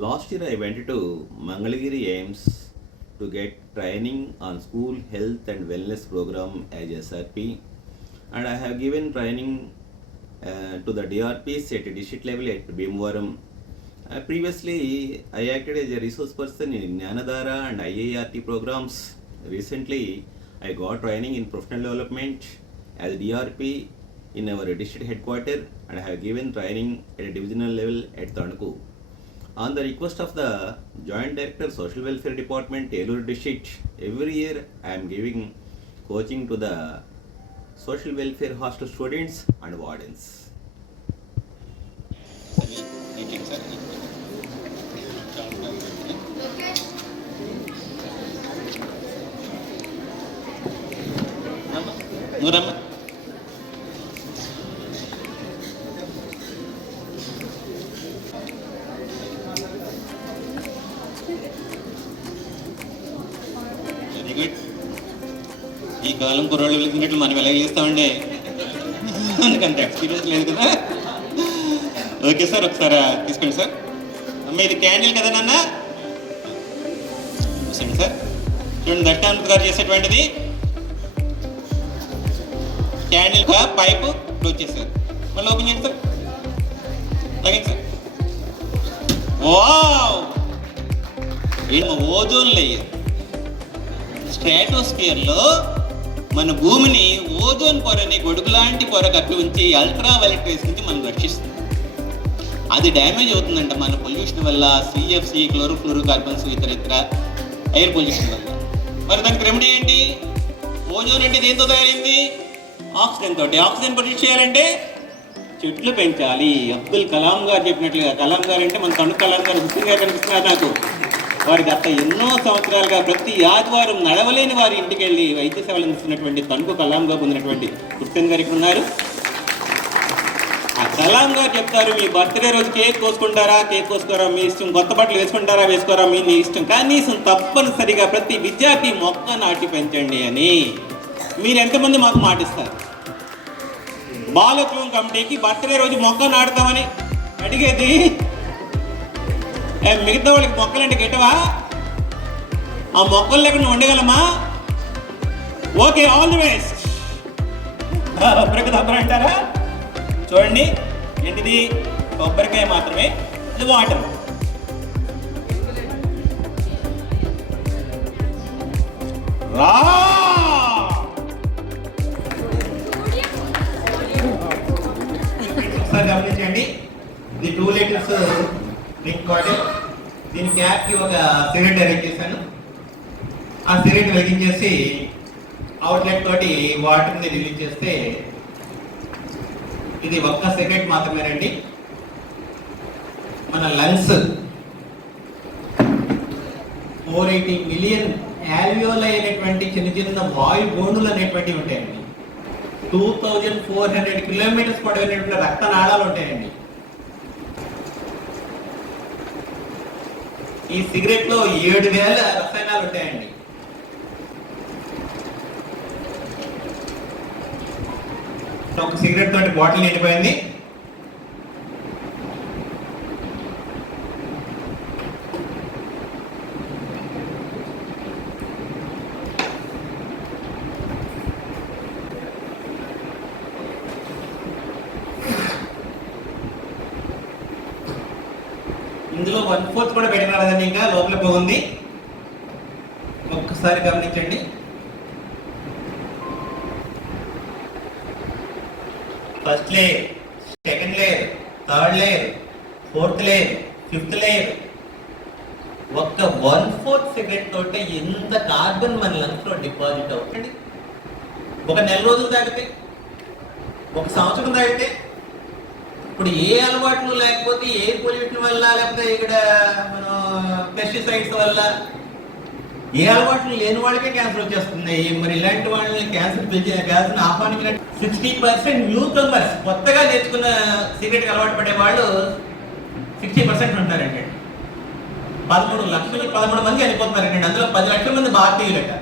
Last year I went to Mangalagiri AIMS to get training on school health and wellness program as SRP, and I have given training to the DRPs at district level at Bhimavaram. Previously, I acted as a resource person in Jnanadhara and IIRT programs. Recently, I got training in professional development as DRP in our district headquarters, and I have given training at a divisional level at Tanuku. On the request of the Joint Director Social Welfare Department, Eluru District, every year I am giving coaching to the social welfare hostel students and wardens. Very good. ఈ కాలం కుర్రాళ్ళు వెళ్తున్నట్లు మనం ఎలా చేస్తామండి, మనకంత experience లేదు కదా. Okay sir, ఒకసారి తీసుకోండి సార్. అమ్మ ఇది క్యాండిల్ కదా నాన్న, చూసండి సార్. చూడండి, దట్టాంబ్ గారు చేసేటువంటిది క్యాండిల్ పైపు క్లోజ్ చేశారు. మళ్ళీ ఓపెన్ చేయండి సార్, అలాగే సార్. వావ్, ఓజోన్ లేయర్ స్ట్రాటోస్ఫియర్లో మన భూమిని ఓజోన్ పొరని గొడుగు లాంటి పొర కప్పి ఉంచి అల్ట్రా వైలెట్ రేస్ నుంచి మనం రక్షిస్తుంది. అది డ్యామేజ్ అవుతుందంట మన పొల్యూషన్ వల్ల, సిఎఫ్సి, క్లోరోఫ్లోరో కార్బన్స్, ఇతర ఎయిర్ పొల్యూషన్ వల్ల. మరి దానికి రెమెడీ ఏంటి? ఓజోన్ అంటే దేంతో తయారైంది? ఆక్సిజన్ తోటి. ఆక్సిజన్ ప్రొడ్యూస్ చేయాలంటే చెట్లు పెంచాలి. అబ్దుల్ కలాం గారు చెప్పినట్లుగా, కలాం గారు అంటే మన తణుకు కలాం గారు ముఖ్యంగా కనిపిస్తున్నారు నాకు. వారి గత ఎన్నో సంవత్సరాలుగా ప్రతి ఆదివారం నడవలేని వారి ఇంటికి వెళ్ళి వైద్య సేవలు అందిస్తున్నటువంటి తణుకు కలాంగా పొందినటువంటి హుస్సేన్ గారు ఇక్కడ ఉన్నారు. ఆ కలాం గారు చెప్తారు, మీ బర్త్డే రోజు కేక్ కోసుకుంటారా, కేక్ కోసుకోరా మీ ఇష్టం, కొత్త బట్టలు వేసుకుంటారా, వేసుకోరా మీ ఇష్టం, కనీసం తప్పనిసరిగా ప్రతి విద్యార్థి మొక్క నాటి పెంచండి అని. మీరు ఎంతమంది మాకు మాటిస్తారు? బాలక్లూన్ కమిటీకి బర్త్డే రోజు మొక్క నాటుతామని అడిగేది. మిగతా వాళ్ళకి మొక్కలంటే గిట్టవా? ఆ మొక్కలు లేకుండా ఉండగలమా? Okay, all the best. కొబ్బరికాయ అంటారా? చూడండి, ఏంటిది? కొబ్బరికాయ మాత్రమే, ఇది వాటర్. రా ఒకసారి గమనించండి. ఇది 2 లీటర్స్ డ్రింక్ బాటిల్. దీని క్యాప్కి ఒక సిగరెట్ అరేంజ్ చేశాను. ఆ సిగరెట్ వెలిగించేసి అవుట్లెట్ తోటి వాటర్ని రిలీజ్ చేస్తే ఇది ఒక్క సిగరెట్ మాత్రమేనండి. మన లంగ్స్ 480 మిలియన్ ఆల్వియోల్ అయినటువంటి చిన్న చిన్న వాయు గోండులు అనేటువంటివి ఉంటాయండి. 2400 కిలోమీటర్స్ పొడవైనటువంటి రక్తనాళాలు ఉంటాయండి. ఈ సిగరెట్ లో 7000 రసాయనాలు ఉంటాయండి. ఒక సిగరెట్ తోటి బాటిల్ నిండిపోయింది. ఇందులో 1/4 కూడా పెట్టరాలేదండి, ఇంకా లోపల పోగుంది. ఒక్కసారి గమనించండి. First layer, second layer, third layer, fourth layer, fifth layer. ఒక్క 1/4 సిగరెట్ తోటే ఎంత కార్బన్ మన లంగ్స్ లో డిపాజిట్ అవుతుంది. ఒక నెల రోజులు తాగితే, ఒక సంవత్సరం తాగితే, ఇప్పుడు ఏ అలవాట్లు లేకపోతే ఎయిర్ పొల్యూషన్ వల్ల, లేకపోతే ఇక్కడ మనం పెస్టిసైడ్స్ వల్ల, ఏ అలవాట్లు లేని వాళ్ళకే క్యాన్సర్ వచ్చేస్తున్నాయి. మరి ఇలాంటి వాళ్ళని క్యాన్సర్ని ఆహ్వానించిన 60% న్యూ కమర్స్, కొత్తగా నేర్చుకున్న సిగరెట్కి అలవాటు పడే వాళ్ళు 60% ఉంటారండి. 13 మంది చనిపోతున్నారండి. అందులో 10 లక్షల మంది భారతీయులట.